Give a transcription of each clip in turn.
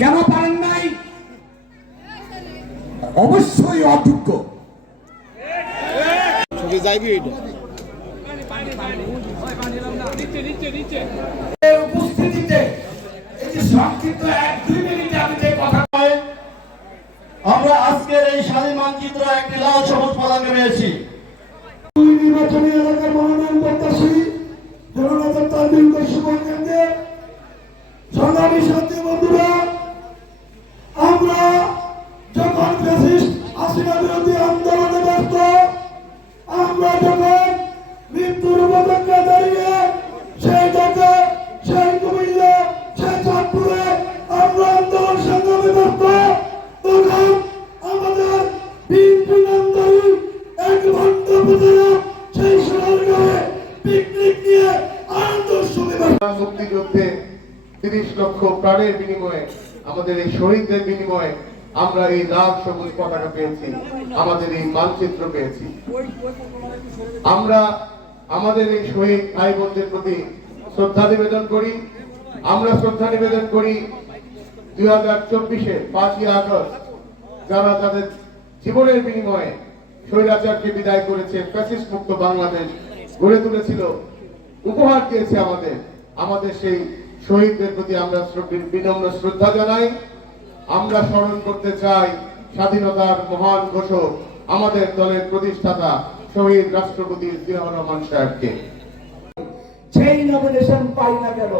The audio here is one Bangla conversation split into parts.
কেন পারেন নাই? অবশ্যই অযোগ্য। উপস্থিতিতে এই যে সংক্ষিপ্ত 1-2 মিনিটে আমি যে কথা, আমরা আজকের এই স্বাধীন মানচিত্র একটি লাল সবুজ পতাকা পেয়েছি। নির্বাচনী এলাকার মনোনয়ন প্রত্যাশী জননেতা তানভীর শুভকেন্দ্রে সংগ্রামী সাথী বন্ধুরা, আমরা যখন ফ্যাসিস্ট হাসিনা বিরোধী আন্দোলনে ব্যস্ত, আমরা যখন মৃত্যুর পথে দাঁড়িয়ে সেই ঢাকা, সেই কুমিল্লা, সেই চাঁদপুরে আমরা আন্দোলন সংগ্রামে ব্যস্ত, তখন আমাদের বিএনপি নামধারী এক ঘন্টা প্রচারক সেই সোনারগাঁয়ে পিকনিক নিয়ে আনন্দ সঙ্গে মুক্তিযুদ্ধে 30 লক্ষ প্রাণের বিনিময়ে, আমাদের এই শহীদদের বিনিময়ে আমরা এই লাল সবুজ পতাকা পেয়েছি, আমাদের এই মানচিত্র পেয়েছি। আমরা আমাদের এই শহীদ ভাই বোনদের প্রতি শ্রদ্ধা নিবেদন করি। আমরা শ্রদ্ধা নিবেদন করি 2024-এর 5ই আগস্ট যারা তাদের জীবনের বিনিময়ে স্বৈরাচারকে বিদায় করেছে, ফ্যাসিস্ট মুক্ত বাংলাদেশ গড়ে তুলেছিল, উপহার দিয়েছে আমাদের সেই শহীদদের প্রতি আমরা বিনম্র শ্রদ্ধা জানাই। আমরা স্মরণ করতে চাই স্বাধীনতার মহান ঘোষক, আমাদের দলের প্রতিষ্ঠাতা শহীদ রাষ্ট্রপতি জিয়াউর রহমান সাহেবকে। সেই নমিনেশন পাই না কেন,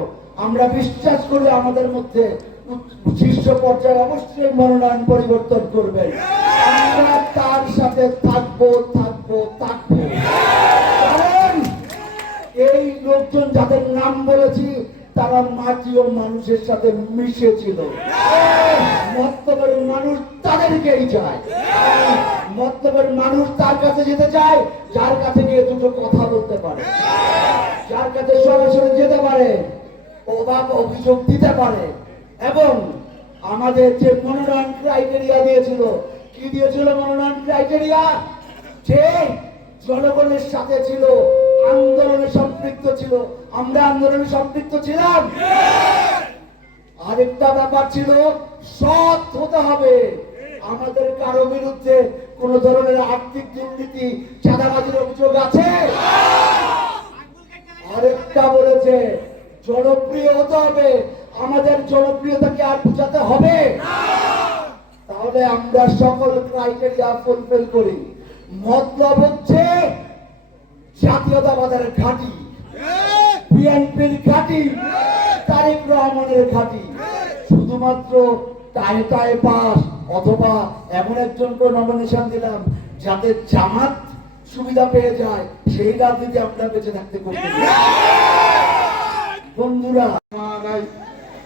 আমরা বিশ্বাস করি আমাদের মধ্যে শীর্ষ পর্যায়ে অবশ্যই মনোনয়ন পরিবর্তন করবেন। আমরা তার সাথে থাকবো। কারণ এই লোকজন যাদের নাম বলেছি তারা মাটি ও মানুষের সাথে মিশেছিল। মতলবের মানুষ তাদেরকেই চায়, মতলবের মানুষ তার কাছে যেতে চায় যার কাছে গিয়ে দুটো কথা বলতে পারে, যার কাছে সরাসরি যেতে পারে, অভিযোগ দিতে পারে। এবং আমাদের যে মনোনয়ন ক্রাইটেরিয়া দিয়েছিল, কি দিয়েছিল মনোনয়ন ক্রাইটেরিয়া? যে জনগণের সাথে ছিল, আন্দোলনে সম্পৃক্ত ছিল। আমরা আন্দোলনে সম্পৃক্ত ছিলাম। আরেকটা ব্যাপার ছিল, সৎ হতে হবে। আমাদের কারো বিরুদ্ধে কোন ধরনের আর্থিক দুর্নীতি, চাঁদাবাজির অভিযোগ আছে? আরেকটা বলেছে জনপ্রিয় হতে হবে। আমাদের জনপ্রিয়তাকে আর বুঝাতে হবে? তাহলে আমরা সকল ক্রাইটেরিয়া ফুলফিল করি। মতলব হচ্ছে জাতীয়তাবাদের ঘাঁটি, বিএনপির ঘাঁটি, তারেক রহমানের ঘাঁটি। শুধুমাত্র টায়ে পাস অথবা এমন একজনকে নমিনেশন দিলাম যাতে জামাত সুবিধা পেয়ে যায়, সেই রাজনীতি আমরা বেঁচে থাকতে করতে পারি। বন্ধুরা,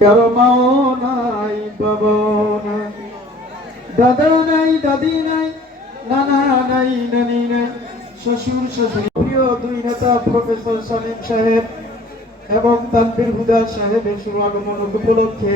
কারো মাও নাই, বাবা নাই, দাদা নাই, দাদি নাই, নানা নাই, নানি নাই, শ্বশুর শাশুড়ি। প্রিয় দুই নেতা প্রফেসর সালিম সাহেব এবং তানভীর হুদা সাহেবের শুভ আগমন উপলক্ষে